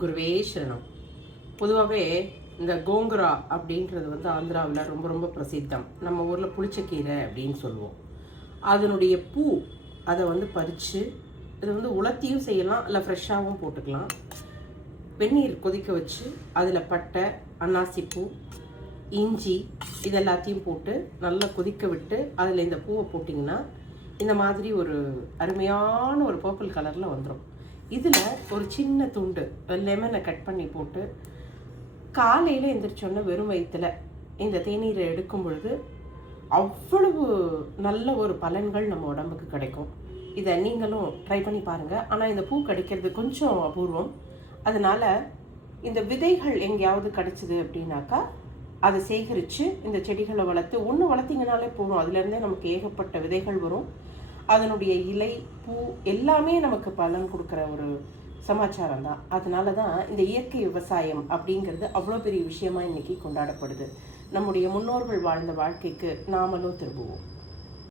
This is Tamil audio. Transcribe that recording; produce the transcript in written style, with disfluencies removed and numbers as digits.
குருவே சரணம். பொதுவாகவே இந்த கோங்குரா அப்படின்றது ஆந்திராவில் ரொம்ப ரொம்ப பிரசித்தம். நம்ம ஊரில் புளிச்சக்கீரை அப்படின்னு சொல்லுவோம். அதனுடைய பூ அதை பறித்து இது உலர்த்தியும் செய்யலாம், இல்லை ஃப்ரெஷ்ஷாகவும் போட்டுக்கலாம். வெந்நீர் கொதிக்க வச்சு அதில் பட்டை, அன்னாசிப்பூ, இஞ்சி இதெல்லாத்தையும் போட்டு நல்லா கொதிக்க விட்டு அதில் இந்த பூவை போட்டிங்கன்னா இந்த மாதிரி ஒரு அருமையான ஒரு பர்பிள் கலரில் வந்துடும். இதில் ஒரு சின்ன துண்டு லெமனை கட் பண்ணி போட்டு காலையில் எந்திரிச்சோன்னே வெறும் வயிற்றில் இந்த தேநீரை எடுக்கும் பொழுது அவ்வளவு நல்ல ஒரு பலன்கள் நம்ம உடம்புக்கு கிடைக்கும். இதை நீங்களும் ட்ரை பண்ணி பாருங்கள். ஆனால் இந்த பூ கிடைக்கிறது கொஞ்சம் அபூர்வம். அதனால் இந்த விதைகள் எங்கேயாவது கிடச்சிது அப்படின்னாக்கா அதை சேகரித்து இந்த செடிகளை வளர்த்து ஒன்று வளர்த்திங்கனாலே போதும். அதுலேருந்தே நமக்கு ஏகப்பட்ட விதைகள் வரும். அதனுடைய இலை, பூ எல்லாமே நமக்கு பலன் கொடுக்குற ஒரு சமாச்சாரம் தான். அதனால தான் இந்த இயற்கை விவசாயம் அப்படிங்கிறது அவ்வளோ பெரிய விஷயமா இன்னைக்கு கொண்டாடப்படுது. நம்முடைய முன்னோர்கள் வாழ்ந்த வாழ்க்கைக்கு நாமளும் திரும்புவோம்.